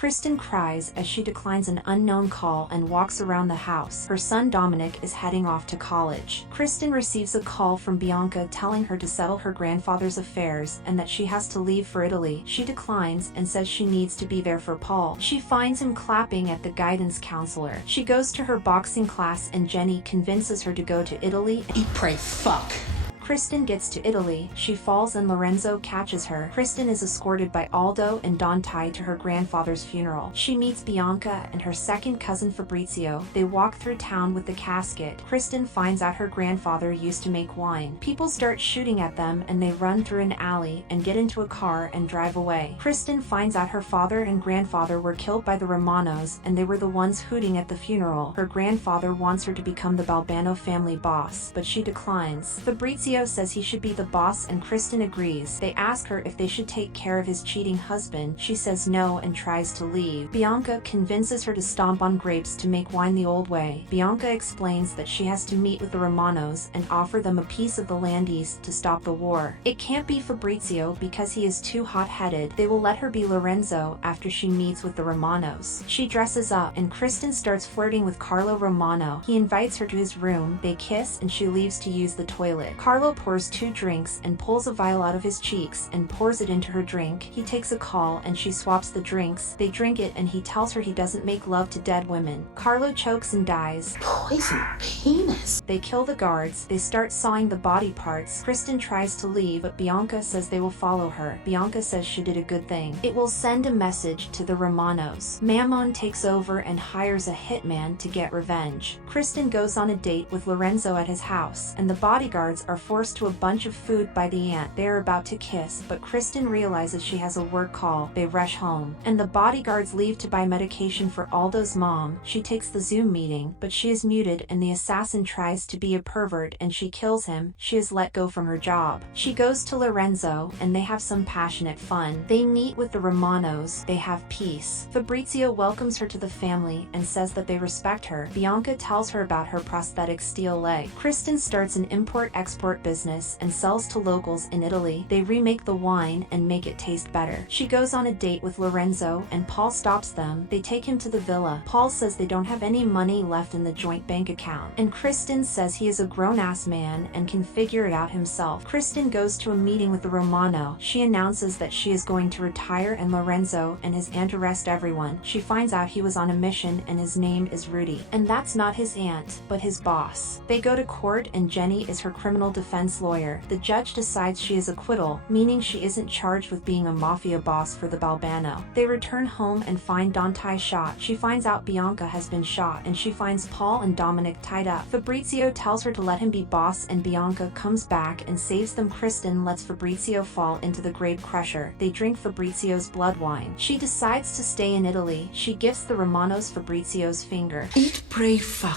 Kristen cries as she declines an unknown call and walks around the house. Her son Dominic is heading off to college. Kristen receives a call from Bianca telling her to settle her grandfather's affairs and that she has to leave for Italy. She declines and says she needs to be there for Paul. She finds him clapping at the guidance counselor. She goes to her boxing class and Jenny convinces her to go to Italy. Eat, pray, fuck. Kristen gets to Italy, she falls and Lorenzo catches her. Kristen is escorted by Aldo and Dante to her grandfather's funeral. She meets Bianca and her second cousin Fabrizio. They walk through town with the casket. Kristen finds out her grandfather used to make wine. People start shooting at them and they run through an alley and get into a car and drive away. Kristen finds out her father and grandfather were killed by the Romanos and they were the ones hooting at the funeral. Her grandfather wants her to become the Balbano family boss, but she declines. Fabrizio says he should be the boss and Kristen agrees. They ask her if they should take care of his cheating husband. She says no and tries to leave. Bianca convinces her to stomp on grapes to make wine the old way. Bianca explains that she has to meet with the Romanos and offer them a piece of the land east to stop the war. It can't be Fabrizio because he is too hot-headed. They will let her be Lorenzo after she meets with the Romanos. She dresses up and Kristen starts flirting with Carlo Romano. He invites her to his room. They kiss and she leaves to use the toilet. Carlo pours 2 drinks and pulls a vial out of his cheeks and pours it into her drink. He takes a call and she swaps the drinks. They drink it and he tells her he doesn't make love to dead women. Carlo chokes and dies. Poison penis. They kill the guards. They start sawing the body parts. Kristen tries to leave, but Bianca says they will follow her. Bianca says she did a good thing. It will send a message to the Romanos. Mammon takes over and hires a hitman to get revenge. Kristen goes on a date with Lorenzo at his house, and the bodyguards are forced to a bunch of food by the aunt. They are about to kiss, but Kristen realizes she has a work call. They rush home, and the bodyguards leave to buy medication for Aldo's mom. She takes the Zoom meeting, but she is muted and the assassin tries to be a pervert and she kills him. She is let go from her job. She goes to Lorenzo and they have some passionate fun. They meet with the Romanos. They have peace. Fabrizio welcomes her to the family and says that they respect her. Bianca tells her about her prosthetic steel leg. Kristen starts an import-export business and sells to locals in Italy. They remake the wine and make it taste better. She goes on a date with Lorenzo and Paul stops them. They take him to the villa. Paul says they don't have any money left in the joint bank account, and Kristen says he is a grown-ass man and can figure it out himself. Kristen goes to a meeting with the Romano. She announces that she is going to retire and Lorenzo and his aunt arrest everyone. She finds out he was on a mission and his name is Rudy, and that's not his aunt, but his boss. They go to court and Jenny is her criminal defense lawyer. The judge decides she is acquittal, meaning she isn't charged with being a mafia boss for the Balbano. They return home and find Dante shot. She finds out Bianca has been shot and she finds Paul and Dominic tied up. Fabrizio tells her to let him be boss and Bianca comes back and saves them. Kristen lets Fabrizio fall into the grape crusher. They drink Fabrizio's blood wine. She decides to stay in Italy. She gifts the Romanos Fabrizio's finger. Eat, pray, fuck.